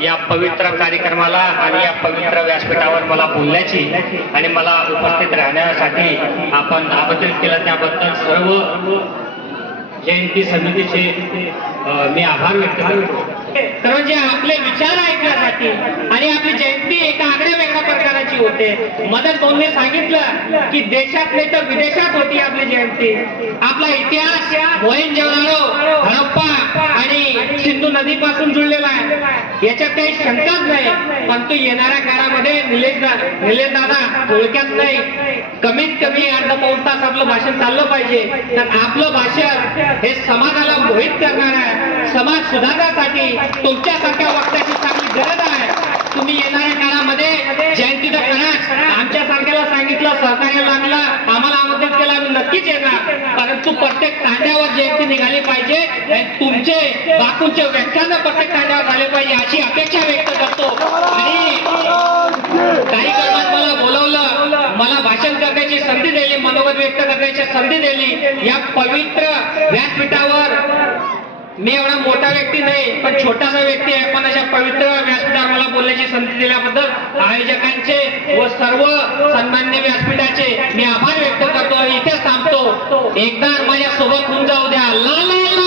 या पवित्र कार्यक्रमाला आणि या पवित्र व्यासपीठावर मला बोलण्याची आणि मला उपस्थित राहण्यासाठी आपण आमंत्रित केलं. त्याबद्दल सर्व जयंती समितीचे मी आभार व्यक्त करतो. तर म्हणजे आपले विचार ऐकण्यासाठी आणि आपली जयंती एका आगळ्या वेगळ्या प्रकाराची होते. मदत भाऊने सांगितलं की देशात नाही तर विदेशात होती आपली जयंती. आपला इतिहास मोहेंजोदारो जवळ आणि सिंधू नदीपासून जुळलेला आहे. याच्यात काही शंकाच नाही. पण तो येणाऱ्या काळामध्ये निलेश दा निलेश दादा थोडक्यात नाही. कमीत कमी अर्धा पाऊन तास आपलं भाषण चाललं पाहिजे. तर आपलं भाषण हे समाजाला मोहित करणार आहे. समाज सुधारण्यासाठी तुमच्यासारख्या वक्त्याची चांगली गरज आहे. तुम्ही येणाऱ्या काळामध्ये जयंतीचा कणाच आमच्या सारख्याला सांगितलं सहकार्य लागलं प्रत्येक तांड्यावर जयंती निघाली पाहिजे. तुमचे बापूंचे व्याख्यान प्रत्येक तांड्यावर झाले पाहिजे अशी अपेक्षा व्यक्त करतो. आणि काही कर्मात मला बोलवलं मला भाषण करण्याची संधी दिली मनोगत व्यक्त करण्याची संधी दिली. या पवित्र व्यासपीठावर मी एवढा मोठा व्यक्ती नाही पण छोटासा व्यक्ती आहे. पण अशा पवित्र व्यासपीठावर मला बोलण्याची संधी दिल्याबद्दल आयोजकांचे व सर्व सन्मान्य व्यासपीठाचे मी आभार व्यक्त करतो आणि इथेच थांबतो एकदा माझ्या सोबत होऊन जाऊ द्या. ला.